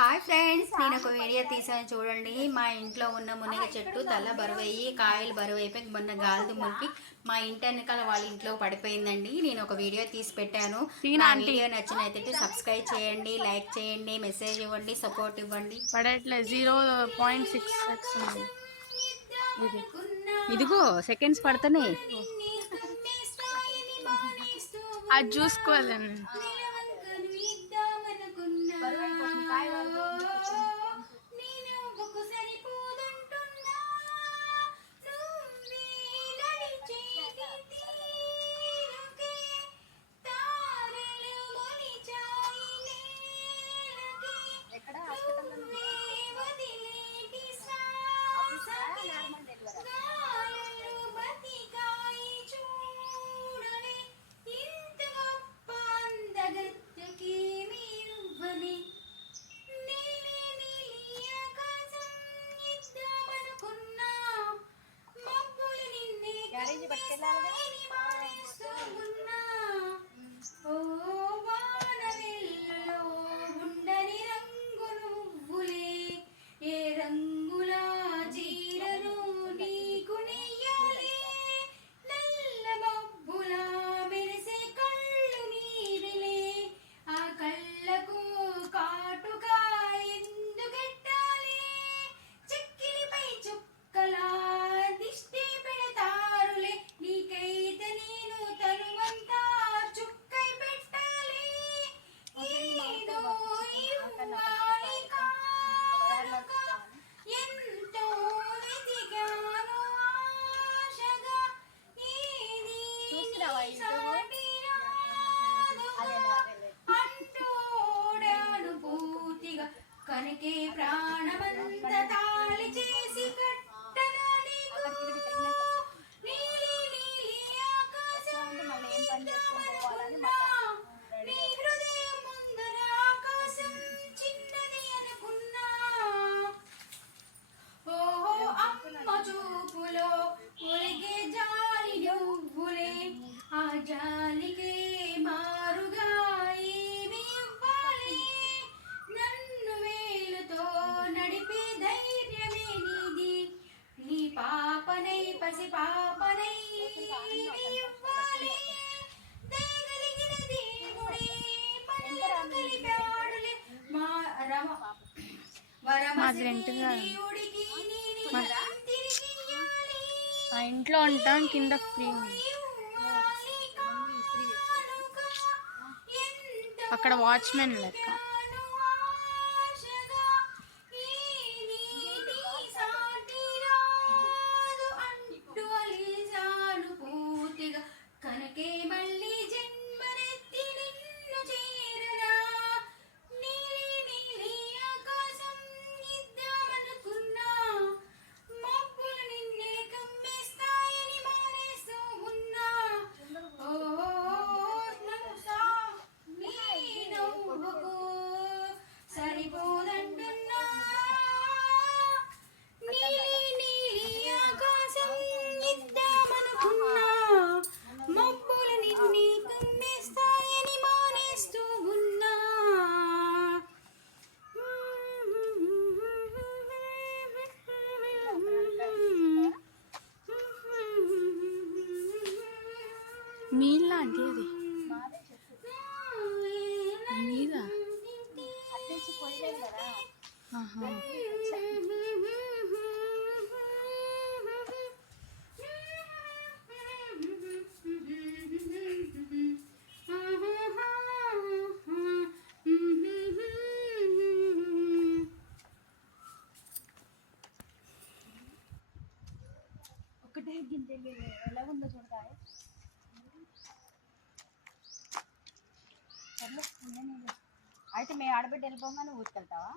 Hi friends నేను ఒక video తీసాను చూడండి. మా ఇంట్లో ఉన్న మునగ చెట్టు తల బరువయ్యి కాయలు బరువైపోయి మొన్న గాలి మునిపి మా ఇంటి వెనకాల వాళ్ళ ఇంట్లో పడిపోయిందండి. నేను ఒక వీడియో తీసి పెట్టాను? వీడియో నచ్చినట్లయితే సబ్స్క్రైబ్ చేయండి లైక్ చేయండి మెసేజ్ ఇవ్వండి సపోర్ట్ ఇవ్వండి. పడట్లేదు. జీరో పాయింట్ సిక్స్ ఇదిగో సెకండ్స్ పడుతున్నాయి. అది చూసుకోవాలండి Minimalisto కనికే ప్రాణమంత తాళి చేసి చూపులో ఒలిగే జాలి ఆ జాలికి పసి పాపనై ఇవ్వాలి దయగలిగిన దేవుడే పనులు కలిపాడులే. మా రమ. మా ఇంట్లో ఉంటాం కింద ఫ్రీ అక్కడ వాచ్మెన్ లెక్క. మీలా అంటే అది మీదా ఒకటే గింజ ఎలా ఉందో చూడతా అయితే మేము ఆడబిడ్డ వెళ్ళిపోగానే ఊరికెళ్తావా?